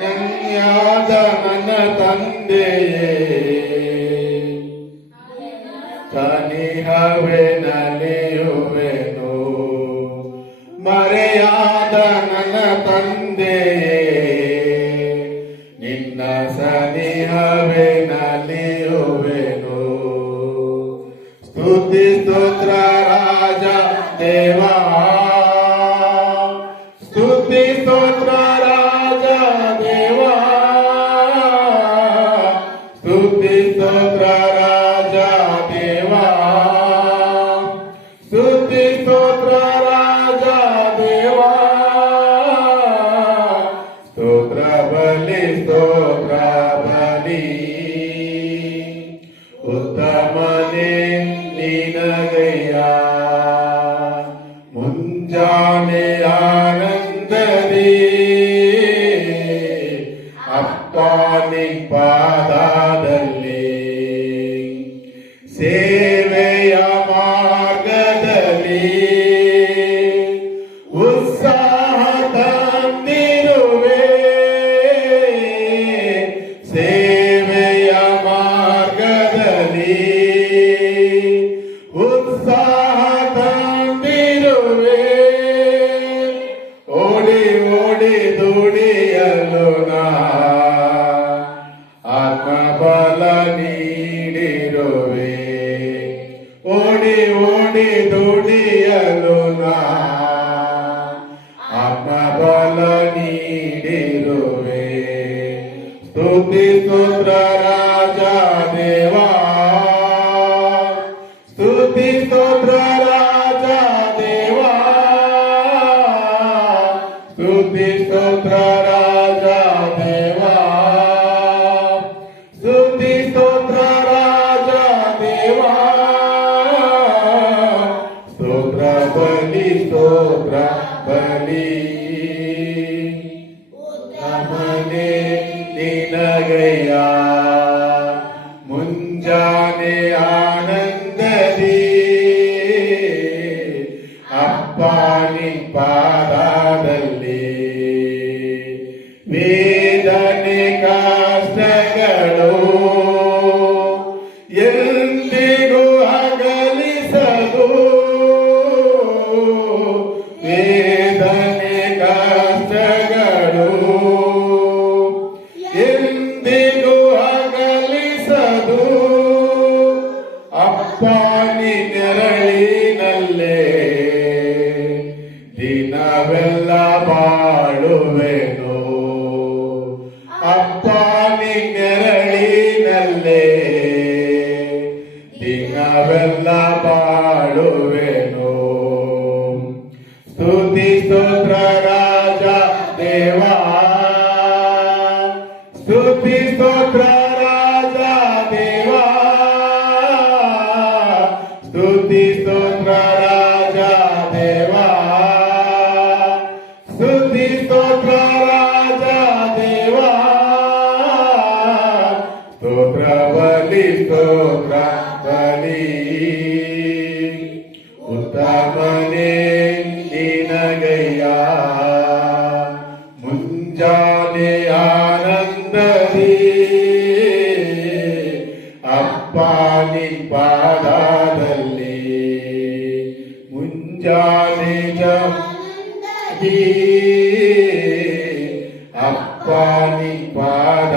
ನನ್ಯಾದ ನನ್ನ ತಂದೆಯೇ ಸನಿಹವೇ ನಲಿಯುವೆನು ಮರೆಯಾದ ನನ್ನ ತಂದೆಯೇ ನಿನ್ನ ಸನಿಹವೇ ನಲಿಯುವೆನು ಸ್ತುತಿ ಸ್ತೋತ್ರ ರಾಜ ದೇವಾ ಸ್ತುತಿ ಸ್ತೋತ್ರ ರಾಜ ದೇವಾ ಸ್ತುತಿ ಸ್ತೋತ್ರ ರಾಜ ದೇವಾ ಸ್ತುತಿ ಸ್ತೋತ್ರ ರಾಜ ದೇವಾ ಸ್ತೋತ್ರ ಬಲಿ ಉತ್ತಮನೇ ನಿನಗಯ್ಯ ಮುಂಜಾನೆ ಆನಂದದಿ ಅಪ್ಪ ಪಾದದಲ್ಲಿ ಸೇವೆಯ ಮಾರ್ಗದಲ್ಲಿ ಉತ್ಸಾಹ ತಂದಿರುವೆ ಸೇವೆಯ ಮಾರ್ಗದಲ್ಲಿ ಉತ್ಸಾಹ ತಂದಿರುವೆ ಓಡಿ ಓಡಿ ದುಡಿಯಲು ನಾ ಆತ್ಮಬಲ ನೀಡಿರುವೆ ಓಡಿ ಓಡಿ ದುಡಿಯಲು ನಾ ಆತ್ಮಬಲ ನೀಡಿರುವೆ ಸ್ತುತಿ ಸ್ತೋತ್ರ ರಾಜ ದೇವಾ ಸ್ತುತಿ ಸ್ತೋತ್ರ ರಾಜ ದೇವಾ ಸ್ತುತಿ ಸ್ತೋತ್ರ ರಾಜ ದೇವಾ ಸ್ತುತಿ ಸ್ತೋತ್ರ ರಾಜ ದೇವಾ ಸ್ತೋತ್ರ ಬಲಿ ಉತ್ತಮನೇ ನಿನಗಯ್ಯ ಮುಂಜಾನೆ ಆನಂದದಿ ಅಪ್ಪ ಪಾದದಲ್ಲಿ ವೇದನೆ ಕಷ್ಟಗಳು ಎಂದಿಗೂ ಅಗಲಿಸದು ವೇದನೆ ಕಷ್ಟಗಳು ಎಂದಿಗೂ ಅಗಲಿಸದು ಅಪ್ಪ ನೆರಳಿನಲ್ಲೇ ದಿನವೆಲ್ಲ ಬಾಳುವೆನು ಅಪ್ಪ ನೆರಳಿನಲ್ಲೇ ದಿನವೆಲ್ಲ ಬಾಳುವೆನು ಸ್ತುತಿ ಸ್ತೋತ್ರ ರಾಜ ದೇವಾ ಸ್ತುತಿ ಸ್ತೋತ್ರ ರಾಜ ದೇವಾ ಸ್ತುತಿ ಸ್ತೋತ್ರ ರಾಜ ದೇವಾ ಸ್ತುತಿ ಸ್ತೋತ್ರ ರಾಜ ದೇವಾ ಸ್ತೋತ್ರ ಬಲಿ ಉತ್ತಮನೇ ನಿನಗಯ್ಯ ಮುಂಜಾನೆ ಆನಂದದಿ ಅಪ್ಪ ಪಾದದಲ್ಲಿ ಮುಂಜಾನೆ ಜಪದಿ ಅಪ್ಪ ಪಾದ